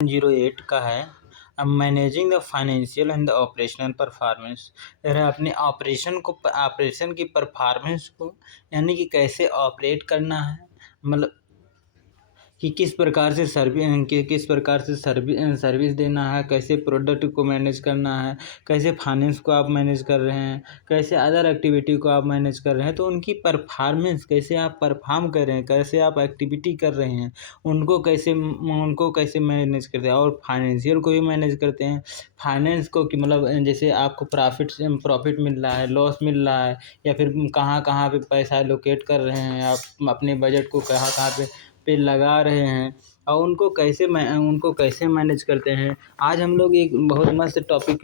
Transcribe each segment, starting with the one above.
08 का है managing the financial and the operational performance. अपने ऑपरेशन की परफॉर्मेंस को यानी कि कैसे ऑपरेट करना है, मतलब कि किस प्रकार से सर्विस देना है, कैसे प्रोडक्ट को मैनेज करना है, कैसे फाइनेंस को आप मैनेज कर रहे हैं, कैसे अदर एक्टिविटी को आप मैनेज कर रहे हैं, तो उनकी परफॉर्मेंस कैसे आप परफॉर्म कर रहे हैं, कैसे आप एक्टिविटी कर रहे हैं, उनको कैसे मैनेज करते हैं। और फाइनेंशियल को भी मैनेज करते हैं। फाइनेंस को कि मतलब जैसे आपको प्रॉफिट मिल रहा है, लॉस मिल रहा है, या फिर कहाँ कहाँ पे पैसा एलोकेट कर रहे हैं, आप अपने बजट को कहाँ कहाँ पे लगा रहे हैं, और उनको कैसे मैनेज करते हैं। आज हम लोग एक बहुत मस्त टॉपिक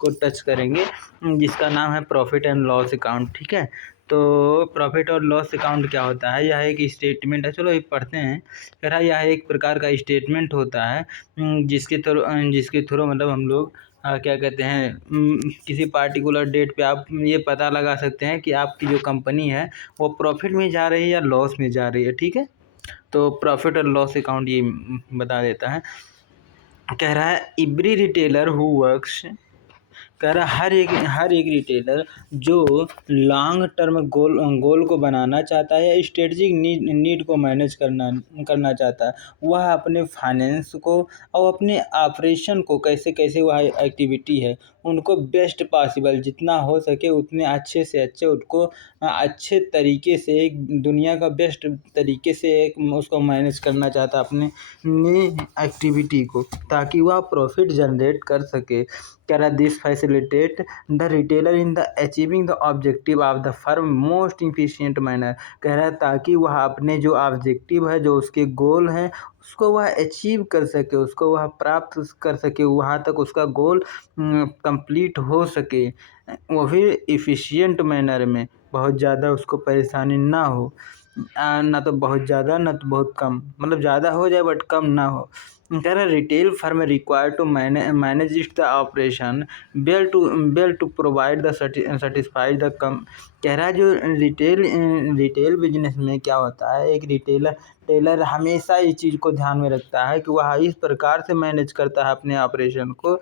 को टच करेंगे, जिसका नाम है प्रॉफिट एंड लॉस अकाउंट। ठीक है, तो प्रॉफिट और लॉस अकाउंट क्या होता है? यह एक स्टेटमेंट है। चलो एक पढ़ते हैं। कह रहा है यह एक प्रकार का स्टेटमेंट होता है जिसके थ्रू मतलब हम लोग क्या कहते हैं, किसी पार्टिकुलर डेट पे आप ये पता लगा सकते हैं कि आपकी जो कंपनी है वो प्रॉफिट में जा रही है या लॉस में जा रही है। ठीक है, तो प्रॉफिट और लॉस अकाउंट ये बता देता है। कह रहा है एवरी रिटेलर हु वर्क्स, कह रहा है हर एक रिटेलर जो लॉन्ग टर्म गोल को बनाना चाहता है या स्ट्रेटजिक नीड को मैनेज करना चाहता है, वह अपने फाइनेंस को और अपने ऑपरेशन को कैसे कैसे वह एक्टिविटी है उनको बेस्ट पॉसिबल जितना हो सके उतने अच्छे से अच्छे उनको अच्छे तरीके से एक दुनिया का बेस्ट तरीके से एक उसको मैनेज करना चाहता है अपने एक्टिविटी को, ताकि वह प्रॉफिट जनरेट कर सके। कह रहा this facilitate the retailer in the achieving the objective of the firm most efficient manner. कह रहा है ताकि वह अपने जो ऑब्जेक्टिव है, जो उसके गोल हैं, उसको वह अचीव कर सके, उसको वह प्राप्त कर सके, वहाँ तक उसका गोल कंप्लीट हो सके, वो भी इफ़िशिएंट मैनर में, बहुत ज़्यादा उसको परेशानी ना हो, ना तो बहुत ज़्यादा ना तो बहुत कम, मतलब ज़्यादा हो जाए बट कम ना हो। कह रहा है retail firm require to manage the operation well to provide the satisfy the come. कह रहा है जो रिटेल बिजनेस में क्या होता है, एक टेलर हमेशा इस चीज़ को ध्यान में रखता है कि वह इस प्रकार से मैनेज करता है अपने ऑपरेशन को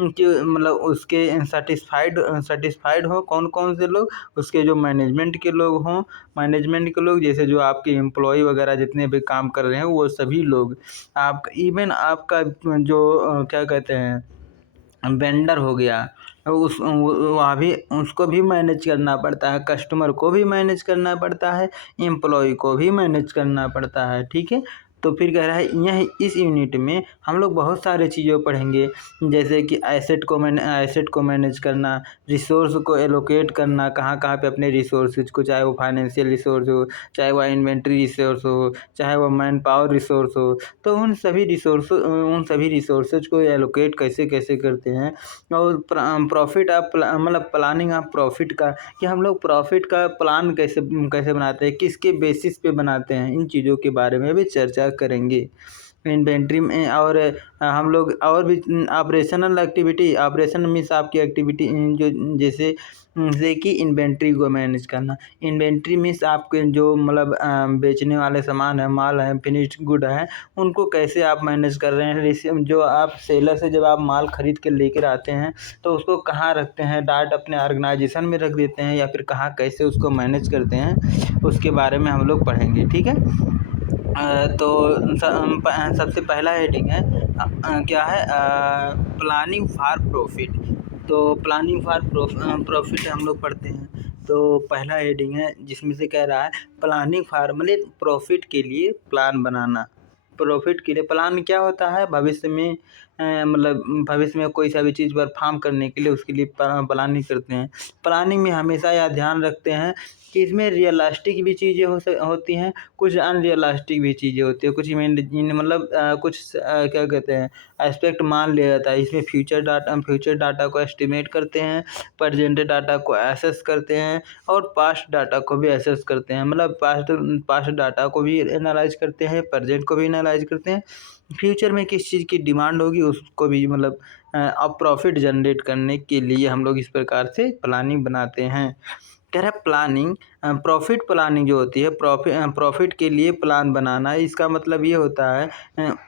कि मतलब उसके सेटिस्फाइड हो कौन कौन से लोग, उसके जो मैनेजमेंट के लोग जैसे जो आपके एम्प्लॉय वगैरह जितने भी काम कर रहे हैं वो सभी लोग, आप इवन आपका जो क्या कहते हैं वेंडर हो गया, वहाँ भी उसको भी मैनेज करना पड़ता है, कस्टमर को भी मैनेज करना पड़ता है, एम्प्लॉय को भी मैनेज करना पड़ता है। ठीक है, तो फिर कह रहा है यह इस यूनिट में हम लोग बहुत सारे चीज़ें पढ़ेंगे, जैसे कि एसेट को मैनेज करना, रिसोर्स को एलोकेट करना, कहाँ कहाँ पे अपने रिसोर्सेज को, चाहे वो फाइनेंशियल रिसोर्स हो, चाहे वो इन्वेंट्री रिसोर्स हो, चाहे वो मैन पावर रिसोर्स हो, तो उन सभी रिसोर्सेज को एलोकेट कैसे कैसे करते हैं। और प्रॉफिट मतलब प्लानिंग ऑफ प्रॉफिट का, कि हम लोग प्रॉफिट का प्लान कैसे कैसे बनाते हैं, किसके बेसिस पे बनाते हैं, इन चीज़ों के बारे में भी चर्चा करेंगे इन्वेंट्री में। और हम लोग और भी ऑपरेशन मीन्स आपकी एक्टिविटी जो जैसे कि इन्वेंट्री को मैनेज करना। इन्वेंट्री मीन्स आपके जो मतलब बेचने वाले सामान है, माल है, फिनिश्ड गुड है, उनको कैसे आप मैनेज कर रहे हैं। जो आप सेलर से जब आप माल खरीद के लेकर आते हैं तो उसको कहाँ रखते हैं, डायरेक्ट अपने ऑर्गेनाइजेशन में रख देते हैं या फिर कहाँ कैसे उसको मैनेज करते हैं, उसके बारे में हम लोग पढ़ेंगे। ठीक है, तो सबसे पहला हेडिंग है क्या है, प्लानिंग फॉर प्रॉफिट। तो प्लानिंग फॉर प्रॉफिट हम लोग पढ़ते हैं। तो पहला हेडिंग है जिसमें से कह रहा है प्लानिंग फॉर मतलब प्रॉफिट के लिए प्लान बनाना। प्रॉफिट के लिए प्लान क्या होता है, भविष्य में मतलब भविष्य में कोई सा भी चीज़ परफॉर्म करने के लिए उसके लिए प्लानिंग करते हैं। प्लानिंग में हमेशा यह ध्यान रखते हैं कि इसमें रियलिस्टिक भी चीज़ें होती हैं, कुछ अनरियलिस्टिक भी चीज़ें होती है, कुछ मतलब कुछ क्या कहते हैं एस्पेक्ट मान लिया जाता है। इसमें फ्यूचर डाटा को एस्टिमेट करते हैं, प्रेजेंट डाटा को एसेस करते हैं और पास्ट डाटा को भी एसेस करते हैं, मतलब पास्ट डाटा को भी एनालाइज करते हैं, प्रेजेंट को भी एनालाइज करते हैं, फ्यूचर में किस चीज़ की डिमांड होगी उसको भी, मतलब अब प्रॉफिट जनरेट करने के लिए हम लोग इस प्रकार से प्लानिंग बनाते हैं। कह रहा है प्लानिंग प्रॉफिट प्लानिंग जो होती है, प्रॉफिट के लिए प्लान बनाना, इसका मतलब ये होता है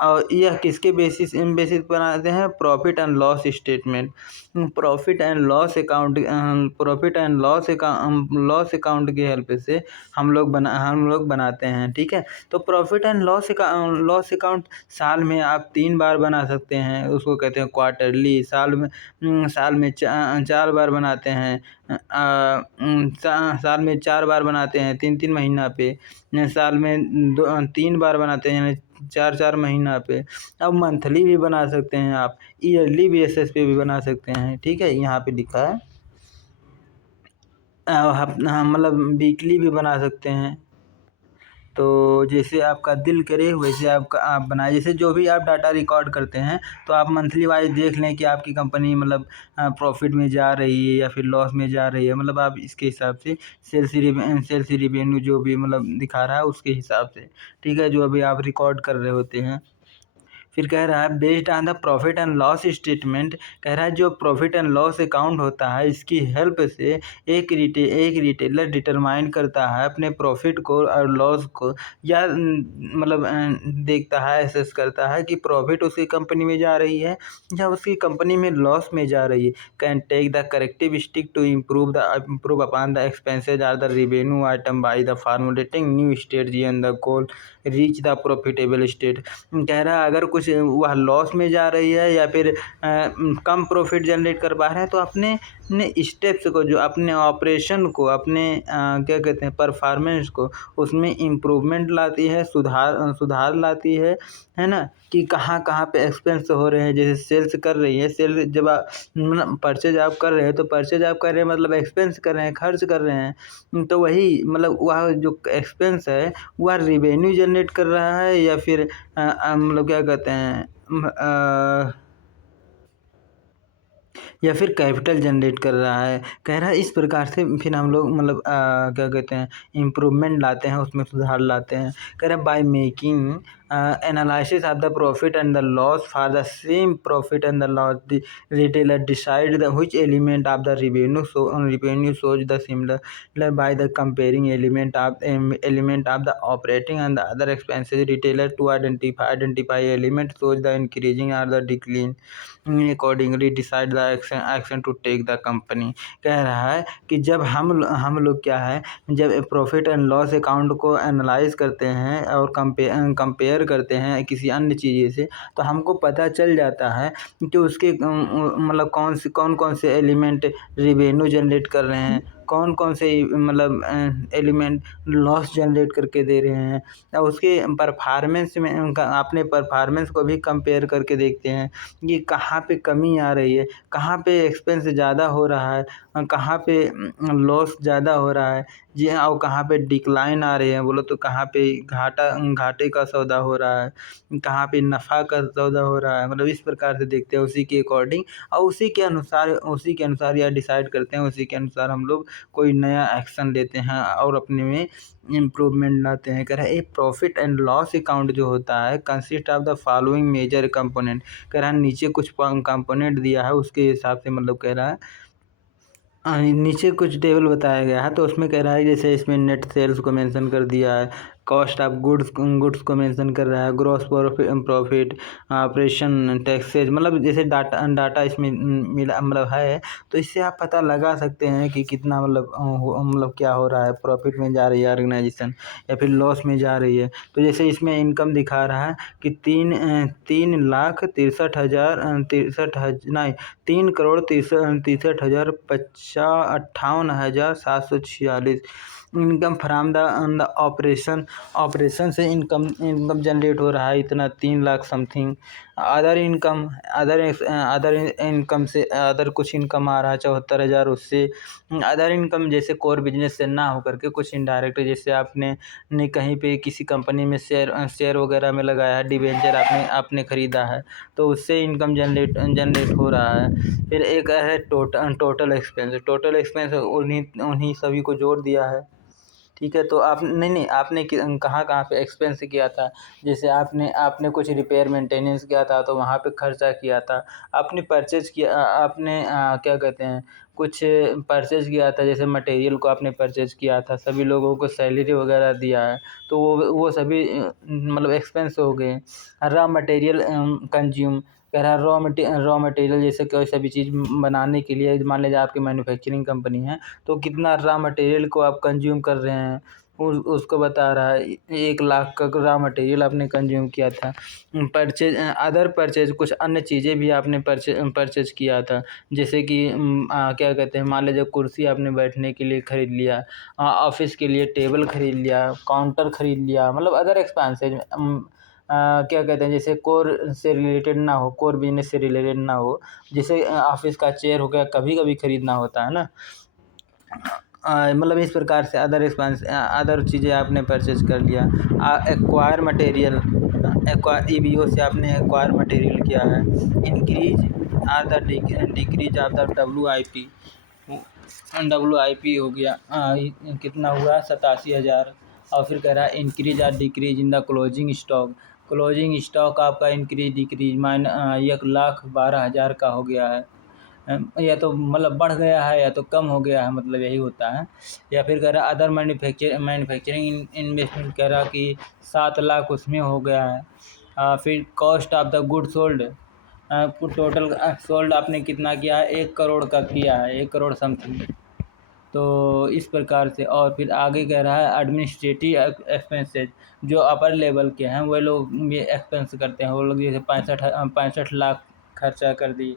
और यह किसके बेसिस बनाते हैं? Profit and loss statement. Loss account की हेल्प से हम लोग बनाते हैं, ठीक है। तो प्रॉफिट एंड लॉस अकाउंट साल में आप 3 बार बना सकते हैं, उसको कहते हैं क्वार्टरली। साल में 4 बार बनाते हैं, साल में 4 बार बनाते हैं 3-3 महीना पे। साल में 3 बार बनाते हैं, यानी 4-4 महीना पे। अब मंथली भी बना सकते हैं आप, ईयरली बेसिस पे भी बना सकते हैं, ठीक है। यहाँ पे लिखा है मतलब वीकली भी बना सकते हैं। तो जैसे आपका दिल करे वैसे आप बनाए, जैसे जो भी आप डाटा रिकॉर्ड करते हैं तो आप मंथली वाइज देख लें कि आपकी कंपनी मतलब प्रॉफिट में जा रही है या फिर लॉस में जा रही है। मतलब आप इसके हिसाब से सेल्स रिवेन्यू जो भी मतलब दिखा रहा है उसके हिसाब से, ठीक है, जो अभी आप रिकॉर्ड कर रहे होते हैं। फिर कह रहा है based on the profit and loss statement, कह रहा है जो प्रॉफिट एंड लॉस अकाउंट होता है इसकी हेल्प से एक रिटेलर डिटरमाइन करता है अपने प्रॉफिट को और लॉस को, या मतलब देखता है, एसेस करता है कि प्रॉफिट उसकी कंपनी में जा रही है या उसकी कंपनी में लॉस में जा रही है। Can take the corrective stick to improve upon the expenses or the revenue item by the formulating new strategy and the goal reach the profitable state. कह रहा है अगर कुछ वह लॉस में जा रही है या फिर कम प्रॉफिट जनरेट कर पा रहे हैं तो अपने स्टेप्स को, जो अपने ऑपरेशन को, अपने क्या कहते हैं परफॉर्मेंस को, उसमें इम्प्रूवमेंट लाती है, सुधार लाती है ना, कि कहाँ कहाँ पे एक्सपेंस हो रहे हैं। जैसे सेल्स कर रही है, सेल जब आप परचेज आप कर रहे हैं तो परचेज आप कर रहे हैं मतलब एक्सपेंस कर रहे हैं, खर्च कर रहे हैं। तो वही मतलब वह जो एक्सपेंस है वह रिवेन्यू जनरेट कर रहा है या फिर मतलब क्या कहते हैं या फिर कैपिटल जनरेट कर रहा है। कह रहा है इस प्रकार से फिर हम लोग मतलब क्या कहते हैं इम्प्रूवमेंट लाते हैं, उसमें सुधार लाते हैं। कह रहा है by making analysis of the profit and the loss for the same profit and the loss, the retailer decide the which element of the revenue shows the similar by the comparing element of the operating and the other expenses retailer to identify element shows the increasing or the decline, accordingly decide the action to take the company। कह रहा है कि जब हम लोग क्या है, जब प्रॉफिट एंड लॉस अकाउंट को एनालाइज करते हैं और कंपेयर करते हैं किसी अन्य चीज़ से, तो हमको पता चल जाता है कि उसके मतलब कौन कौन से एलिमेंट रिवेन्यू जनरेट कर रहे हैं, कौन कौन से मतलब एलिमेंट लॉस जनरेट करके दे रहे हैं। और उसके परफॉर्मेंस में अपने परफॉर्मेंस को भी कंपेयर करके देखते हैं कि कहाँ पे कमी आ रही है, कहाँ पे एक्सपेंस ज़्यादा हो रहा है, कहाँ पे लॉस ज़्यादा हो रहा है जी हाँ, और कहाँ पे डिक्लाइन आ रही है बोलो तो कहाँ पे घाटे का सौदा हो रहा है, कहाँ पे नफ़ा का सौदा हो रहा है। मतलब इस प्रकार से देखते हैं उसी के अकॉर्डिंग, और उसी के अनुसार या डिसाइड करते हैं, उसी के अनुसार हम लोग कोई नया एक्शन लेते हैं और अपने में इम्प्रूवमेंट लाते हैं। कह रहा है एक प्रॉफिट एंड लॉस अकाउंट जो होता है consist of the following major component. कह रहा है नीचे कुछ कंपोनेंट दिया है उसके हिसाब से मतलब कह रहा है नीचे कुछ टेबल बताया गया है। तो उसमें कह रहा है जैसे इसमें नेट सेल्स को मेंशन कर दिया है, कॉस्ट ऑफ गुड्स को मेंशन कर रहा है, ग्रॉस प्रॉफिट, ऑपरेशन टैक्सेज, मतलब जैसे डाटा इसमें मिला मतलब है। तो इससे आप पता लगा सकते हैं कि कितना मतलब क्या हो रहा है, प्रॉफिट में जा रही है ऑर्गेनाइजेशन या फिर लॉस में जा रही है। तो जैसे इसमें इनकम दिखा रहा है कि 3,63,63,58,746 इनकम फ्राम द ऑपरेशन से इनकम जनरेट हो रहा है इतना 3 लाख समथिंग। अदर इनकम से अदर कुछ इनकम आ रहा है 74,000 उससे। अदर इनकम जैसे कोर बिजनेस से ना होकर के कुछ इनडायरेक्ट, जैसे आपने कहीं पे किसी कंपनी में शेयर वगैरह में लगाया है, डिबेंचर आपने खरीदा है, तो उससे इनकम जनरेट हो रहा है। फिर एक है टोटल एक्सपेंस उन्हीं सभी को जोड़ दिया है, ठीक है। तो आप नहीं आपने कहाँ कहाँ पे एक्सपेंस किया था, जैसे आपने कुछ रिपेयर मेंटेनेंस किया था तो वहाँ पे खर्चा किया था। आपने परचेज किया, आपने क्या कहते हैं कुछ परचेज़ किया था, जैसे मटेरियल को आपने परचेज़ किया था, सभी लोगों को सैलरी वगैरह दिया है, तो वो सभी मतलब एक्सपेंस हो गए। रॉ मटेरियल कंज़्यूम कह रहा है, रॉ मटेरियल जैसे कोई सा भी चीज़ बनाने के लिए, मान लीजिए आपकी मैन्युफैक्चरिंग कंपनी है, तो कितना रॉ मटेरियल को आप कंज़्यूम कर रहे हैं, उसको बता रहा है। 1 लाख का रॉ मटेरियल आपने कंज़्यूम किया था। अदर परचेज़ कुछ अन्य चीज़ें भी आपने परचेज़ किया था, जैसे कि क्या कहते हैं, मान लीजिए कुर्सी आपने बैठने के लिए खरीद लिया, ऑफ़िस के लिए टेबल खरीद लिया, काउंटर खरीद लिया, मतलब अदर एक्सपेंसेस क्या कहते हैं, जैसे कोर से रिलेटेड ना हो, कोर बिज़नेस से रिलेटेड ना हो, जैसे ऑफ़िस का चेयर हो गया, कभी-कभी खरीदना होता है ना। मतलब इस प्रकार से अदर चीज़ें आपने परचेज़ कर लिया। एक्वायर मटेरियल, ईबीओ से आपने एक्वायर मटेरियल किया है। Increase or the decrease of the WIP हो गया, कितना हुआ 87,000। और फिर कह रहा है increase or decrease in the closing stock आपका इंक्रीज डिक्रीज 1,12,000 का हो गया है। या तो मतलब बढ़ गया है या तो कम हो गया है, मतलब यही होता है। या फिर कह रहा है अदर मैन्युफैक्चरिंग इन्वेस्टमेंट, कह रहा कि 7 लाख उसमें हो गया है। फिर cost of the good sold, total sold आपने कितना किया है, 1 करोड़ का किया है, 1 करोड़ समथिंग। तो इस प्रकार से। और फिर आगे कह रहा है एडमिनिस्ट्रेटिव एक्सपेंसेस, जो अपर लेवल के हैं वो लोग ये एक्सपेंस करते हैं, वो लोग जैसे 65 लाख खर्चा कर दिए।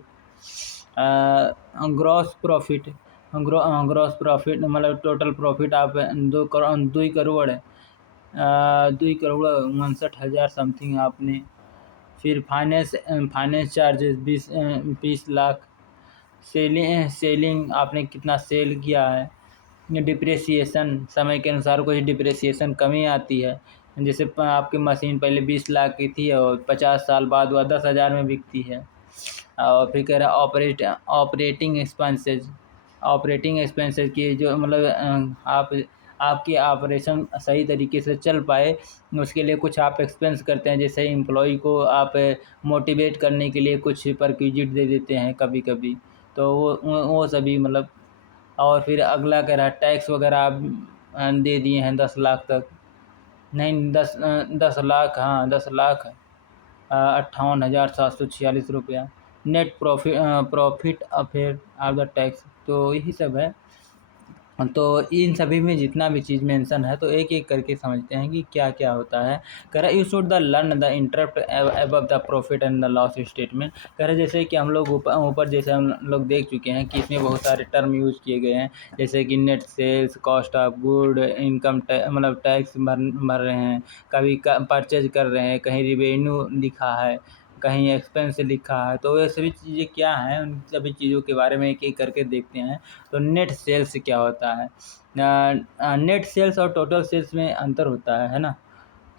ग्रॉस प्रॉफिट, ग्रॉस प्रॉफिट मतलब टोटल प्रॉफिट आप 2 करोड़ 2,59,000 समथिंग आपने। फिर फाइनेंस चार्जेस 20 लाख। सेलिंग आपने कितना सेल किया है। डिप्रेसिएशन, समय के अनुसार कुछ डिप्रेसिएशन कमी आती है, जैसे आपकी मशीन पहले 20 लाख की थी और 50 साल बाद वह 10,000 में बिकती है। और फिर कह रहा ऑपरेटिंग एक्सपेंसेस की, जो मतलब आपकी ऑपरेशन सही तरीके से चल पाए उसके लिए कुछ आप एक्सपेंस करते हैं, जैसे एम्प्लॉय को आप मोटिवेट करने के लिए कुछ परक्विजिट दे देते हैं कभी-कभी, तो वो सभी मतलब। और फिर अगला कह रहा है टैक्स वगैरह आप दे दिए हैं 10 लाख तक, नहीं 10 लाख, हाँ 10 लाख 58,746 रुपया। Net profit affair after tax, तो यही सब है। तो इन सभी में जितना भी चीज़ मेंशन है, तो एक-एक करके समझते हैं कि क्या-क्या होता है। कह रहा है you should the learn the interrupt above the profit and the loss statement. कह रहे जैसे कि हम लोग ऊपर जैसे हम लोग देख चुके हैं कि इसमें बहुत सारे टर्म यूज़ किए गए हैं, जैसे कि net sales, cost of good, income मतलब टैक्स भर रहे हैं, कभी परचेज कर रहे हैं, कहीं रिवेन्यू लिखा है, कहीं एक्सपेंस लिखा है। तो ये सभी चीज़ें क्या हैं, उन सभी चीज़ों के बारे में एक-एक करके देखते हैं। तो नेट सेल्स क्या होता है? नेट सेल्स और टोटल सेल्स में अंतर होता है ना?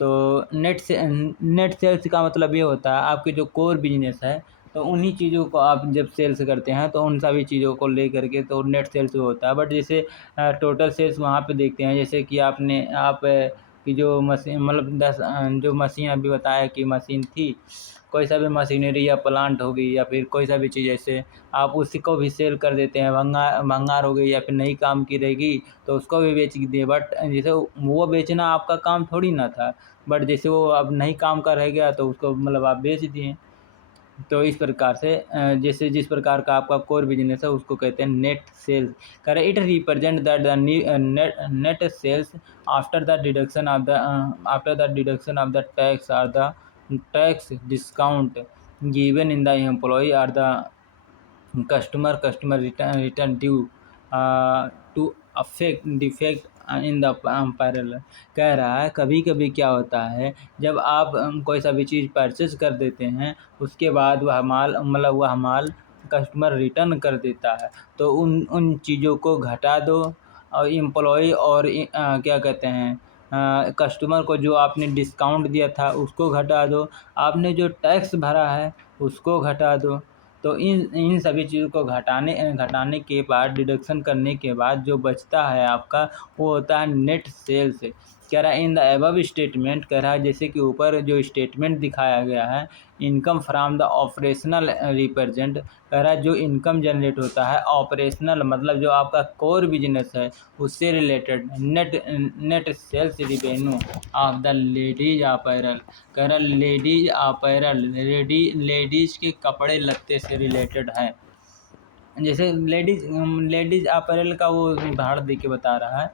तो नेट सेल्स का मतलब ये होता है आपकी जो कोर बिजनेस है, तो उन्हीं चीज़ों को आप जब सेल्स करते हैं तो उन सभी चीज़ों को ले करके तो नेट सेल्स होता है। बट जैसे टोटल सेल्स वहाँ पे देखते हैं, जैसे कि की जो मशीन मतलब जो मशीन अभी बताया कि मशीन थी, कोई सा भी मशीनरी या प्लांट हो गई या फिर कोई सा भी चीज़, जैसे आप उसी को भी सेल कर देते हैं, भंगार हो गई या फिर नई काम की रहेगी तो उसको भी बेच दिए। बट जैसे वो बेचना आपका काम थोड़ी ना था, बट जैसे वो अब नहीं काम का रह गया तो उसको मतलब आप बेच दिए। तो इस प्रकार से जैसे जिस प्रकार का आपका कोर बिजनेस है उसको कहते हैं नेट सेल्स। करें it represent that the net sales after the deduction of the tax और the tax discount given in the employ और the customer return due to affect defect in the parallel. कह रहा है कभी कभी क्या होता है, जब आप कोई सा भी चीज़ परचेज कर देते हैं उसके बाद वह माल कस्टमर रिटर्न कर देता है, तो उन चीज़ों को घटा दो। और एम्प्लॉय और क्या कहते हैं कस्टमर को जो आपने डिस्काउंट दिया था उसको घटा दो, आपने जो टैक्स भरा है उसको घटा दो। तो इन सभी चीज़ों को घटाने के बाद, डिडक्शन करने के बाद जो बचता है आपका, वो होता है नेट सेल्स। कह रहा है इन द एबव स्टेटमेंट, कह रहा है जैसे कि ऊपर जो स्टेटमेंट दिखाया गया है, income from the operational represent, कह रहा है जो इनकम जनरेट होता है ऑपरेशनल मतलब जो आपका कोर बिजनेस है उससे related, net sales revenue of the ladies apparel, कह रहा लेडीज अपैरल लेडीज के कपड़े लत्ते से रिलेटेड है। जैसे लेडीज अपैरल का वो उदाहरण दे के बता रहा है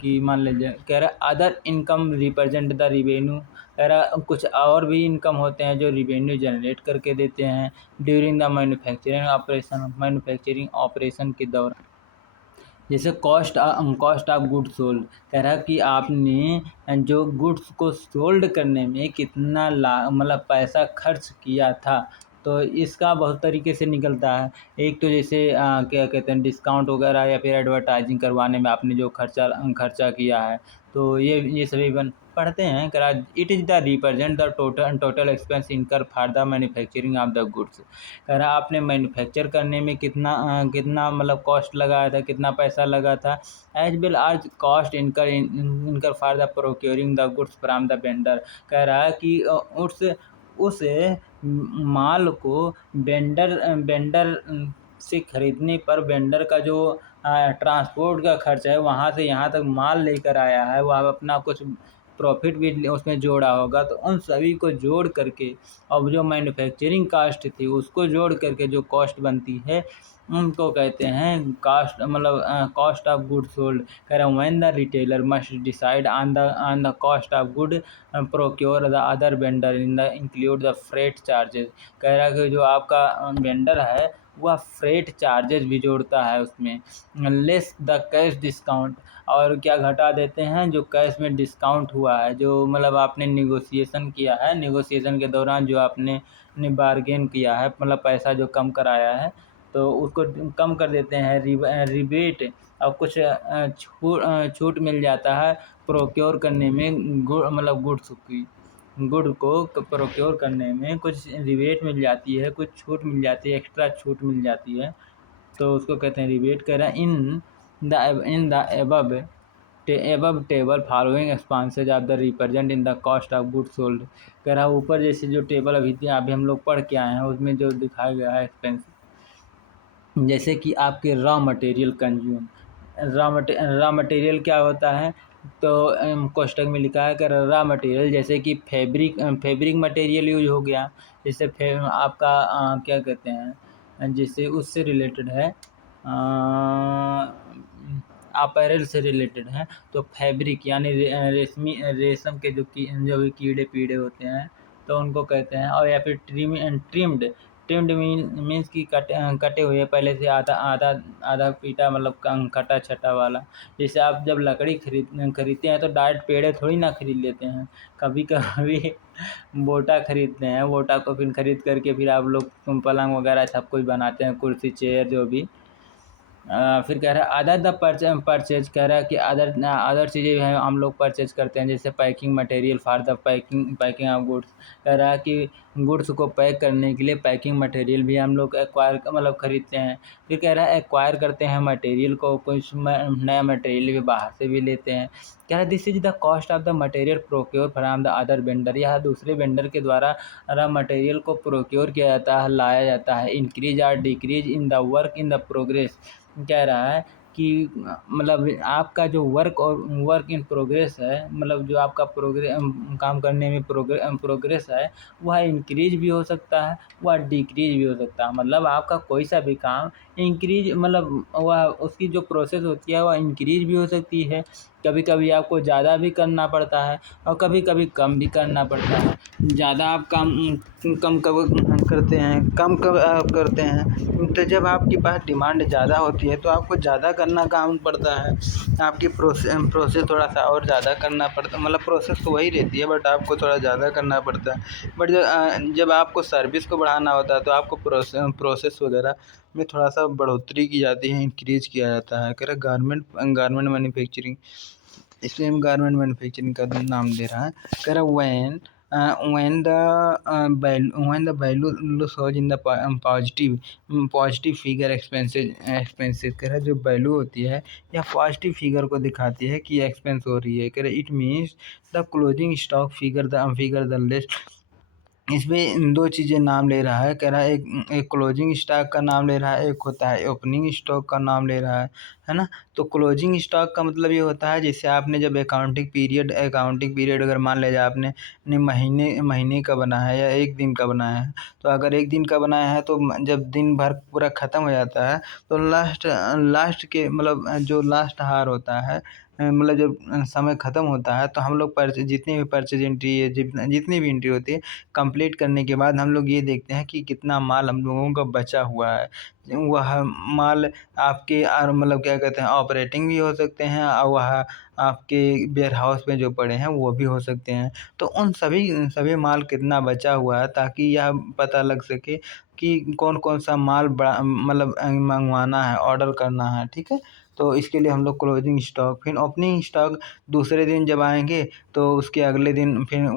कि मान लीजिए कह रहा है other income represent the revenue, कह रहा कुछ और भी इनकम होते हैं जो रिवेन्यू जनरेट करके देते हैं ड्यूरिंग द मैन्युफैक्चरिंग ऑपरेशन के दौरान। जैसे कॉस्ट ऑफ गुड्स सोल्ड, कह रहा है कि आपने जो गुड्स को सोल्ड करने में कितना मतलब पैसा खर्च किया था, तो इसका बहुत तरीके से निकलता है। एक तो जैसे क्या कहते हैं डिस्काउंट वगैरह या फिर एडवर्टाइजिंग करवाने में आपने जो खर्चा किया है, तो ये सभी पढ़ते हैं। कह रहा it is the represent the total expense incur for the manufacturing of the goods, कह रहा आपने मैन्युफैक्चर करने में कितना मतलब कॉस्ट लगाया था, कितना पैसा लगा था, एज वेल आज cost incur for the procuring the goods from the vendor, कह रहा है कि उस माल को वेंडर से खरीदने पर वेंडर का जो ट्रांसपोर्ट का खर्च है, वहाँ से यहाँ तक माल लेकर आया है, वो आप अपना कुछ प्रॉफिट भी उसमें जोड़ा होगा, तो उन सभी को जोड़ करके अब जो मैन्युफैक्चरिंग कास्ट थी उसको जोड़ करके जो कॉस्ट बनती है उनको कहते हैं कास्ट मतलब कॉस्ट ऑफ गुड सोल्ड। कह रहा when the retailer must decide on the cost of good procure the other vendor in the include the freight charges, कह रहा कि जो आपका वेंडर है वह फ्रेट चार्जेस भी जोड़ता है उसमें, लेस द कैश डिस्काउंट, और क्या घटा देते हैं जो कैश में डिस्काउंट हुआ है, जो मतलब आपने निगोशिएशन किया है, निगोशिएशन के दौरान जो आपने बार्गेन किया है मतलब पैसा जो कम कराया है तो उसको कम कर देते हैं रिबेट, और कुछ छूट मिल जाता है प्रोक्योर करने में मतलब गुड को प्रोक्योर करने में कुछ रिबेट मिल जाती है, कुछ छूट मिल जाती है, एक्स्ट्रा छूट मिल जाती है, तो उसको कहते हैं रिबेट। कह रहा है in the above table following expenses of the represent in the cost of good sold, कह रहा है ऊपर जैसे जो टेबल अभी हम लोग पढ़ के आए हैं उसमें जो दिखाया गया है एक्सपेंस, जैसे कि आपके raw material consume, raw material क्या होता है, तो कोष्टक में लिखा है कि रॉ मटेरियल जैसे कि फैब्रिक मटेरियल यूज हो गया, जैसे आपका क्या कहते हैं जैसे उससे रिलेटेड है अपैरल से रिलेटेड है, तो फैब्रिक यानी रेशम के जो भी कीड़े पीड़े होते हैं तो उनको कहते हैं, और या फिर ट्रिम्ड मीन्स की कटे हुए पहले से आधा पीटा मतलब कटा छटा वाला। जैसे आप जब लकड़ी खरीदते हैं तो डायरेक्ट पेड़े थोड़ी ना खरीद लेते हैं, कभी कभी बोटा खरीदते हैं, बोटा को फिर खरीद करके फिर आप लोग पलंग वगैरह सब कुछ बनाते हैं, कुर्सी चेयर जो भी। फिर कह रहा है अदर द परचेज, कह रहा है कि अदर चीज़ें हैं हम लोग परचेज करते हैं, जैसे packing material for the packing of goods, कह रहा है कि गुड्स को पैक करने के लिए पैकिंग मटेरियल भी हम लोग एक्वायर मतलब खरीदते हैं। फिर कह रहा है एक्वायर करते हैं मटेरियल को, कुछ नया मटेरियल भी बाहर से भी लेते हैं। कह रहा है this is the cost of the material procure from the other vendor, यह दूसरे वेंडर के द्वारा मटेरियल को प्रोक्योर किया जाता है, लाया जाता है। इंक्रीज और decrease in the work in the progress, कह रहा है कि मतलब आपका जो वर्क इन प्रोग्रेस है, मतलब जो आपका काम करने में प्रोग्रेस है वह इंक्रीज भी हो सकता है, वह डिक्रीज भी हो सकता है। मतलब आपका कोई सा भी काम इंक्रीज मतलब वह उसकी जो प्रोसेस होती है वह इंक्रीज भी हो सकती है, कभी कभी आपको ज़्यादा भी करना पड़ता है और कभी कभी कम भी करना पड़ता है। ज़्यादा आप कम कब करते हैं, कम कब आप करते हैं, तो जब आपके पास डिमांड ज़्यादा होती है तो आपको ज़्यादा करना काम पड़ता है, आपकी प्रोसेस थोड़ा सा और ज़्यादा करना पड़ता है, मतलब प्रोसेस तो वही रहती है बट आपको थोड़ा ज़्यादा करना पड़ता है। बट जब आपको सर्विस को बढ़ाना होता है तो आपको प्रोसेस वगैरह में थोड़ा सा बढ़ोतरी की जाती है, इंक्रीज किया जाता है। कह रहा गारमेंट मैन्युफैक्चरिंग, इसलिए हम गारमेंट मैन्युफैक्चरिंग का नाम दे रहा है। कह रहा when the value shows in the positive figure expenses कह रहा है, जो वैल्यू होती है या पॉजिटिव फिगर को दिखाती है कि एक्सपेंस हो रही है। कह रहा है it means the closing stock figure the list. इसमें दो चीज़ें नाम ले रहा है। कह रहा है एक क्लोजिंग स्टॉक का नाम ले रहा है, एक होता है ओपनिंग स्टॉक का नाम ले रहा है ना। तो क्लोजिंग स्टॉक का मतलब ये होता है जैसे आपने जब अकाउंटिंग पीरियड अगर मान लीजिए आपने महीने का बनाया है या एक दिन का बनाया है, तो अगर एक दिन का बनाया है तो जब दिन भर पूरा ख़त्म हो जाता है तो लास्ट के मतलब जो लास्ट हार होता है, मतलब जब समय ख़त्म होता है तो हम लोग जितनी भी परचेज एंट्री है, जितनी भी एंट्री होती है कंप्लीट करने के बाद हम लोग ये देखते हैं कि कितना माल हम लोगों का बचा हुआ है। वह माल आपके और मतलब क्या कहते हैं ऑपरेटिंग भी हो सकते हैं और वह आपके वेयर हाउस में जो पड़े हैं वो भी हो सकते हैं। तो उन सभी माल कितना बचा हुआ है ताकि यह पता लग सके कि कौन कौन सा माल बड़ा मतलब मंगवाना है, ऑर्डर करना है। ठीक है, तो इसके लिए हम लोग क्लोजिंग स्टॉक, फिर ओपनिंग स्टॉक दूसरे दिन जब आएंगे तो उसके अगले दिन फिर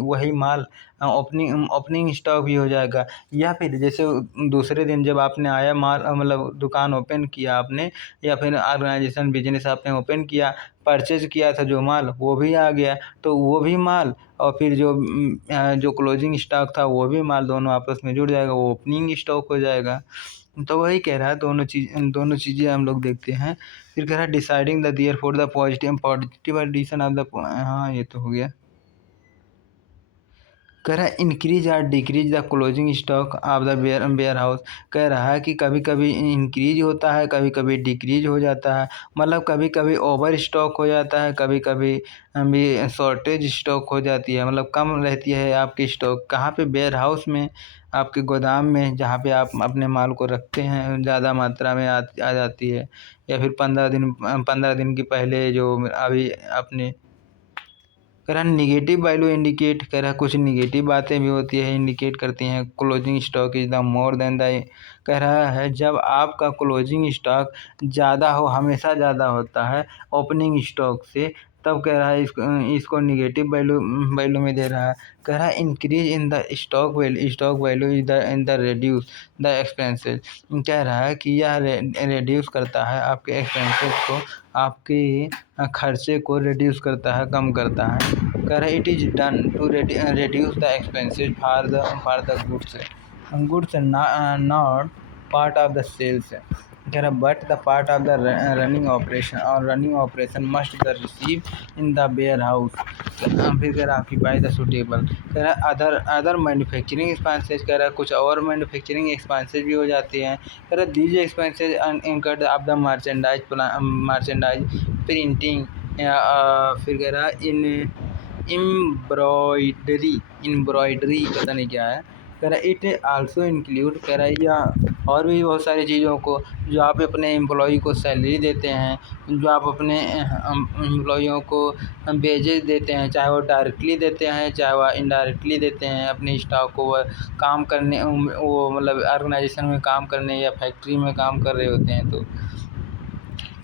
वही माल ओपनिंग स्टॉक भी हो जाएगा। या फिर जैसे दूसरे दिन जब आपने आया माल मतलब दुकान ओपन किया आपने या फिर ऑर्गेनाइजेशन बिजनेस आपने ओपन किया, परचेज किया था जो माल वो भी आ गया, तो वो भी माल और फिर जो क्लोजिंग स्टॉक था वो भी माल दोनों आपस में जुड़ जाएगा, वो ओपनिंग स्टॉक हो जाएगा। तो वही कह रहा है दोनों चीज़ें हम लोग देखते हैं। फिर कह रहा है deciding the there for the positive addition of the, हाँ ये तो हो गया। कह रहा है इंक्रीज और decrease the closing stock of the warehouse. कह रहा है कि कभी कभी इंक्रीज होता है, कभी कभी डिक्रीज हो जाता है, मतलब कभी कभी ओवर स्टॉक हो जाता है, कभी कभी भी शॉर्टेज स्टॉक हो जाती है, मतलब कम रहती है आपकी स्टॉक। कहाँ पे? वेयर हाउस में, आपके गोदाम में जहाँ पे आप अपने माल को रखते हैं ज़्यादा मात्रा में आ जाती है। या फिर 15 दिन की पहले जो अभी अपने कह रहा है निगेटिव वैल्यू इंडिकेट, कह रहा है कुछ निगेटिव बातें भी होती है इंडिकेट करती हैं closing stock is the more than the. कह रहा है जब आपका क्लोजिंग स्टॉक ज़्यादा हो, हमेशा ज़्यादा होता है ओपनिंग स्टॉक से, तब कह रहा है इसको निगेटिव वैल्यू में दे रहा है। कह रहा है increase in the stock value is the in the reduce the expenses. कह रहा है कि यह रेड्यूस करता है आपके एक्सपेंसेस को, आपके खर्चे को रिड्यूस करता है, कम करता है। कह रहा है it is done to reduce the expenses for the goods not part of the sales। कह रहा but the part of the running operation must the receive in the warehouse. फिर कह रहा ऑक्यूपाई द सुटेबल। कह रहा other manufacturing expenses, कह रहा कुछ और मैन्युफैक्चरिंग एक्सपेंसेस भी हो जाते हैं। कह रहा these expenses incurred of the merchandise printing, फिर कह रहा एम्ब्रॉयडरी पता नहीं क्या है। कह रहा इट आल्सो इंक्लूड, कह रहा है या और भी बहुत सारी चीज़ों को जो आप अपने एम्प्लॉई को सैलरी देते हैं, जो आप अपने एम्प्लॉइयों को वेजेस देते हैं, चाहे वो डायरेक्टली देते हैं चाहे वह इनडायरेक्टली देते हैं अपने स्टाफ को, वह काम करने वो मतलब ऑर्गेनाइजेशन में काम करने या फैक्ट्री में काम कर रहे होते हैं। तो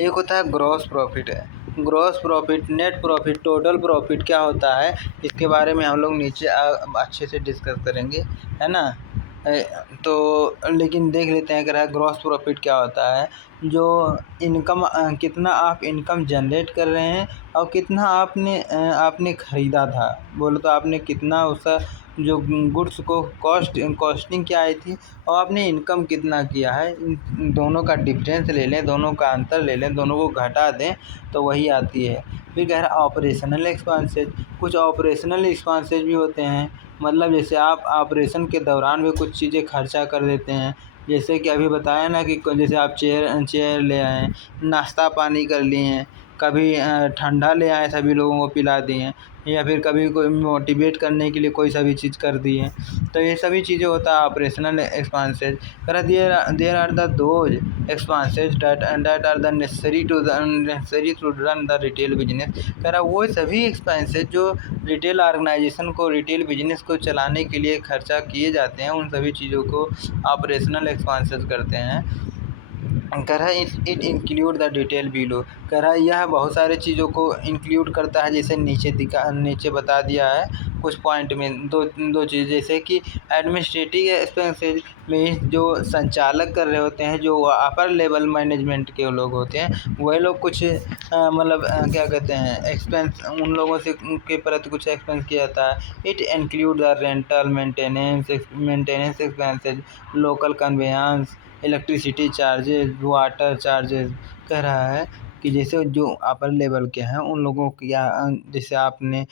एक होता है ग्रॉस प्रॉफिट है, gross profit, net profit, total profit क्या होता है इसके बारे में हम लोग नीचे अच्छे से डिस्कस करेंगे, है ना। तो लेकिन देख लेते हैं, कह रहा है ग्रॉस प्रॉफिट क्या होता है, जो इनकम कितना आप इनकम जनरेट कर रहे हैं और कितना आपने ख़रीदा था, बोलो तो आपने कितना उसका जो गुड्स को कॉस्टिंग क्या आई थी और आपने इनकम कितना किया है, इन दोनों का डिफरेंस ले लें, दोनों का अंतर ले लें, दोनों को घटा दें तो वही आती है। फिर कह रहा है ऑपरेशनल एक्सपेंसेस, कुछ ऑपरेशनल एक्सपेंसेस भी होते हैं, मतलब जैसे आप ऑपरेशन के दौरान भी कुछ चीज़ें खर्चा कर देते हैं। जैसे कि अभी बताया ना कि जैसे आप चेयर ले आए, नाश्ता पानी कर लिए हैं, कभी ठंडा ले आए सभी लोगों को पिला दिए, या फिर कभी कोई मोटिवेट करने के लिए कोई सा भी चीज़ कर दिए, तो ये सभी चीज़ें होता है ऑपरेशनल एक्सपेंसेस। कह रहा there are the those expenses that are the necessary to run the retail business. कह रहा वो सभी एक्सपेंसेस जो रिटेल ऑर्गेनाइजेशन को, रिटेल बिजनेस को चलाने के लिए खर्चा किए जाते हैं, उन सभी चीज़ों को ऑपरेशनल एक्सपेंसेस करते हैं। कह रहा है it include the detail below. कह रहा है यह बहुत सारे चीज़ों को इंक्लूड करता है, जैसे नीचे बता दिया है कुछ पॉइंट में दो दो चीज़, जैसे कि एडमिनिस्ट्रेटिव एक्सपेंसेस में जो संचालक कर रहे होते हैं, जो अपर लेवल मैनेजमेंट के लोग होते हैं, वह लोग कुछ मतलब क्या कहते हैं, एक्सपेंस उन लोगों से के प्रति कुछ एक्सपेंस किया जाता है। It include the rental, maintenance expenses, local conveyance, electricity charges, water charges. कह रहा है कि जैसे जो अपर लेवल के हैं उन लोगों को, या जैसे आपने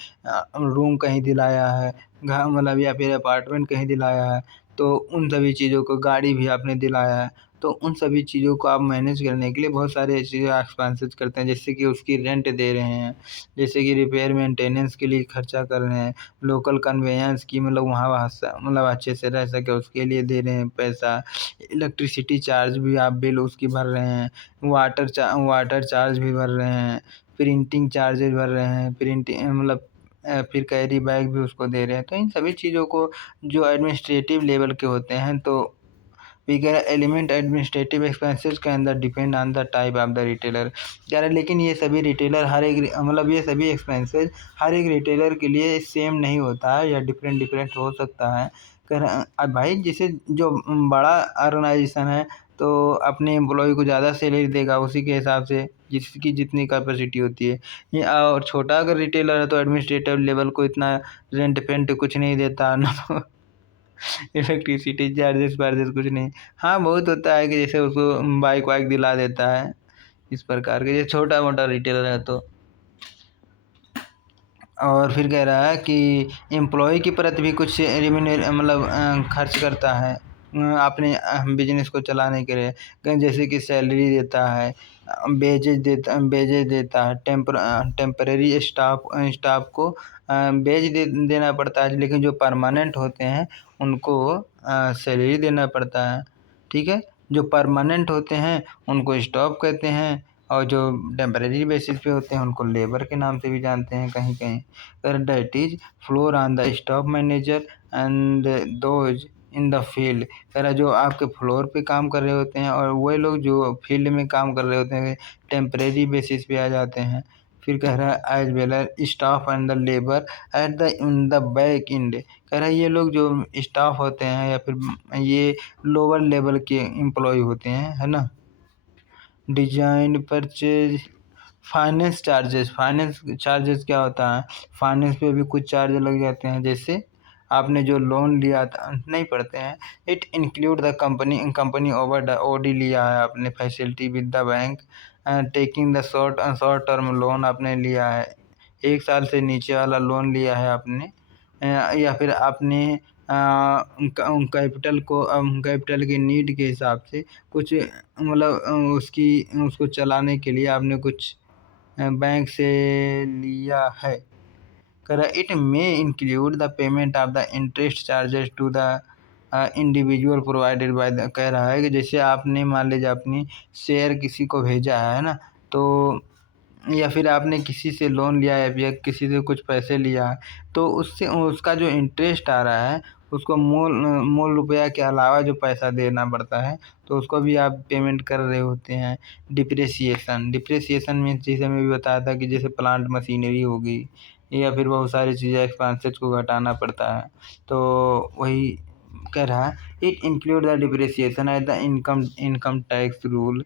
रूम कहीं दिलाया है, घर मतलब, या फिर अपार्टमेंट कहीं दिलाया है, तो उन सभी चीज़ों को, गाड़ी भी आपने दिलाया है, तो उन सभी चीज़ों को आप मैनेज करने के लिए बहुत सारे चीज़ें एक्सपेंसेस करते हैं, जैसे कि उसकी रेंट दे रहे हैं, जैसे कि रिपेयर मेंटेनेंस के लिए खर्चा कर रहे हैं, लोकल कन्वेंस की मतलब वहाँ वहाँ मतलब अच्छे से रह सके उसके लिए दे रहे हैं पैसा, इलेक्ट्रिसिटी चार्ज भी आप बिल उसकी भर रहे हैं, वाटर चार्ज भी भर रहे हैं, प्रिंटिंग चार्जेस भर रहे हैं, प्रिंटिंग मतलब फिर कैरी बैग भी उसको दे रहे हैं। तो इन सभी चीज़ों को जो एडमिनिस्ट्रेटिव लेवल के होते हैं, तो बिगर एलिमेंट एडमिनिस्ट्रेटिव एक्सपेंसेस के अंदर depend on the type of the retailer. कह रहे लेकिन ये सभी रिटेलर हर एक मतलब ये सभी एक्सपेंसेस हर एक रिटेलर के लिए सेम नहीं होता है, या डिफरेंट डिफरेंट हो सकता है। कह रहे अब भाई, जैसे जो बड़ा ऑर्गेनाइजेशन है तो अपने एम्प्लॉय को ज़्यादा सैलरी देगा उसी के हिसाब से जिसकी जितनी कैपेसिटी होती है। ये और छोटा अगर रिटेलर है तो एडमिनिस्ट्रेटिव लेवल को इतना रेंट पेंट कुछ नहीं देता ना, तो इलेक्ट्रिसिटी चार्जेस वार्जेस कुछ नहीं। हाँ, बहुत होता है कि जैसे उसको बाइक वाइक दिला देता है, इस प्रकार के, जैसे छोटा मोटा रिटेलर है तो। और फिर कह रहा है कि एम्प्लॉय की प्रति भी कुछ मतलब खर्च करता है अपने बिजनेस को चलाने के लिए, कहीं जैसे कि सैलरी देता है, बेजेज देता है, टेम्परेरी स्टाफ को बेज देना पड़ता है, लेकिन जो परमानेंट होते हैं उनको सैलरी देना पड़ता है। ठीक है, जो परमानेंट होते हैं उनको स्टाफ कहते हैं, और जो टेम्परेरी बेसिस पे होते हैं उनको लेबर के नाम से भी जानते हैं कहीं कहीं। That is floor on the staff manager and those in the field. कह रहा जो आपके फ्लोर पे काम कर रहे होते हैं और वही लोग जो फील्ड में काम कर रहे होते हैं टेम्परेरी बेसिस पे आ जाते हैं। फिर कह रहा है as well staff and the labour at the in the back end. कह रहा है ये लोग जो स्टाफ होते हैं या फिर ये लोअर लेवल के एम्प्लॉय होते हैं, है ना। डिजाइन परचेज, फाइनेंस चार्जेस क्या होता है, फाइनेंस पे भी कुछ चार्ज लग जाते हैं, जैसे आपने जो लोन लिया था, नहीं पढ़ते हैं। It include the company over the OD लिया है आपने facility with the bank, taking the short term loan आपने लिया है, 1 साल से नीचे वाला लोन लिया है आपने, या फिर आपने कैपिटल के नीड के हिसाब से कुछ मतलब उसको चलाने के लिए आपने कुछ बैंक से लिया है। कह रहा it may include the payment of the interest charges to the individual provided by the. कह रहा है कि जैसे आपने मान लीजिए अपनी शेयर किसी को भेजा है ना, तो या फिर आपने किसी से लोन लिया है या किसी से कुछ पैसे लिया है, तो उससे उसका जो इंटरेस्ट आ रहा है उसको मूल रुपया के अलावा जो पैसा देना पड़ता है, तो उसको भी आप पेमेंट कर रहे होते हैं। डिप्रेसिएशन में जैसे मैं भी बताया था कि जैसे प्लांट मशीनरी हो गई या फिर बहुत सारी चीज़ें एक्सपेंसेस को घटाना पड़ता है, तो वही कह रहा है it include the depreciation at the income tax rule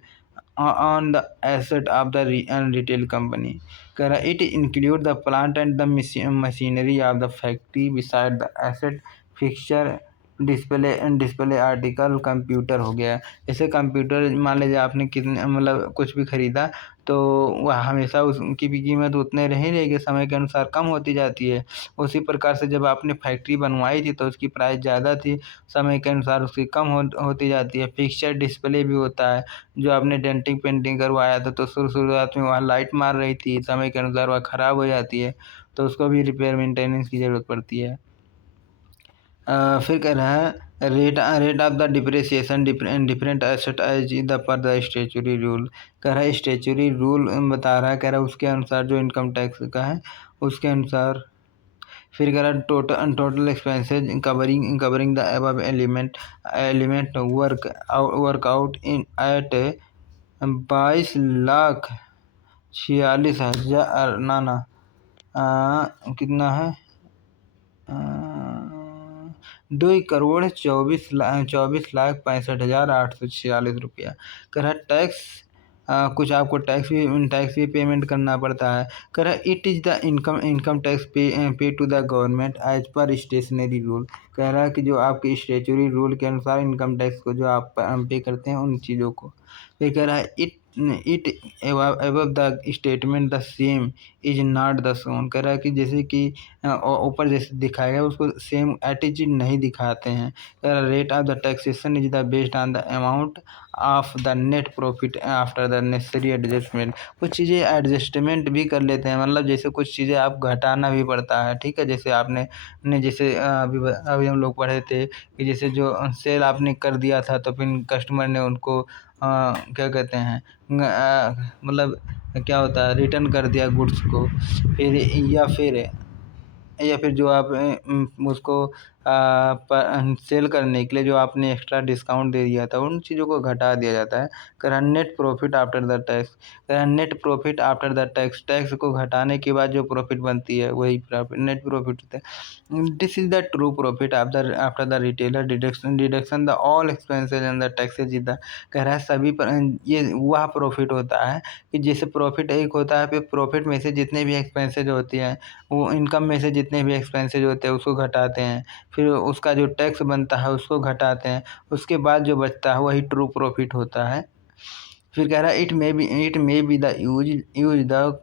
on the asset of the retail company. कह रहा it include the plant and the machinery of the factory beside the asset fixture display article. Computer हो गया, जैसे computer मान लीजिए आपने कितने मतलब कुछ भी खरीदा, तो वह हमेशा उसकी भी कीमत उतने नहीं रहेगी, समय के अनुसार कम होती जाती है। उसी प्रकार से जब आपने फैक्ट्री बनवाई थी तो उसकी प्राइस ज़्यादा थी, समय के अनुसार उसकी कम होती जाती है। फिक्सचर डिस्प्ले भी होता है, जो आपने डेंटिंग पेंटिंग करवाया था तो शुरुआत में वहाँ लाइट मार रही थी, समय के अनुसार वह ख़राब हो जाती है, तो उसको भी रिपेयर मेंटेनेंस की ज़रूरत पड़ती है। फिर कह रहा है rate of the depreciation different asset as the per the statutory rule. कह रहा है स्टेचुरी रूल बता रहा है, कह रहा है उसके अनुसार जो इनकम टैक्स का है उसके अनुसार। फिर कह रहा है total expenses covering the above element work out in at 22,46,000 ना कितना है ₹2,24,65,846 कह रहा है टैक्स, कुछ आपको टैक्स भी पेमेंट करना पड़ता है। कह रहा है it is the income tax pay to the government as per stationery rule. कह रहा है कि जो आपके स्टेचुरी रूल के अनुसार इनकम टैक्स को जो आप पे करते हैं उन चीज़ों को। फिर कह रहा है it above the statement the same is not the son. कह रहा है कि जैसे कि ऊपर जैसे दिखाया गया उसको सेम एटीट्यूड नहीं दिखाते हैं। कह रहा rate of the taxation is the based on the amount of the net profit after the necessary adjustment. कुछ चीज़ें एडजस्टमेंट भी कर लेते हैं, मतलब जैसे कुछ चीज़ें आप घटाना भी पड़ता है, ठीक है। जैसे आपने जैसे अभी हम लोग पढ़े थे कि जैसे जो सेल आपने कर दिया था तो फिर कस्टमर ने उनको क्या कहते हैं मतलब क्या होता है रिटर्न कर दिया गुड्स को। फिर या फिर जो आप उसको सेल करने के लिए जो आपने एक्स्ट्रा डिस्काउंट दे दिया था उन चीज़ों को घटा दिया जाता है। कह रहा net profit after the tax. कह रहा net profit after the tax, tax को घटाने के बाद जो प्रॉफिट बनती है वही प्रॉफिट नेट प्रॉफिट होता है। This is the true profit after the retailer deduction the all expenses and the taxes is the. कह रहा है सभी पर ये वह प्रॉफिट होता है कि जैसे प्रॉफिट एक होता है, फिर प्रॉफिट में से जितने भी एक्सपेंसेज होती हैं वो इनकम में से जितने भी एक्सपेंसेज होते हैं उसको घटाते हैं, फिर उसका जो टैक्स बनता है उसको घटाते हैं, उसके बाद जो बचता है वही ट्रू प्रॉफिट होता है। फिर कह रहा है it may be the use the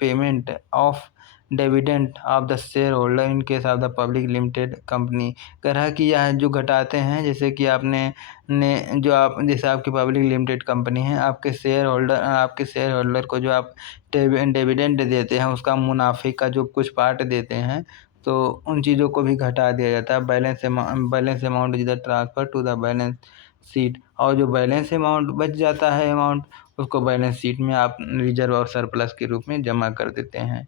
payment of dividend of the share holder in case of the public limited company. कह रहा है कि यह जो घटाते हैं जैसे कि आपने जो आप जैसे आपकी पब्लिक लिमिटेड कंपनी है, आपके शेयर होल्डर को जो आप डिविडेंड देते हैं उसका मुनाफे का जो कुछ पार्ट देते हैं तो उन चीज़ों को भी घटा दिया जाता है। Balance amount is the transfer to the balance sheet, और जो बैलेंस अमाउंट बच जाता है अमाउंट उसको बैलेंस शीट में आप रिजर्व और सरप्लस के रूप में जमा कर देते हैं।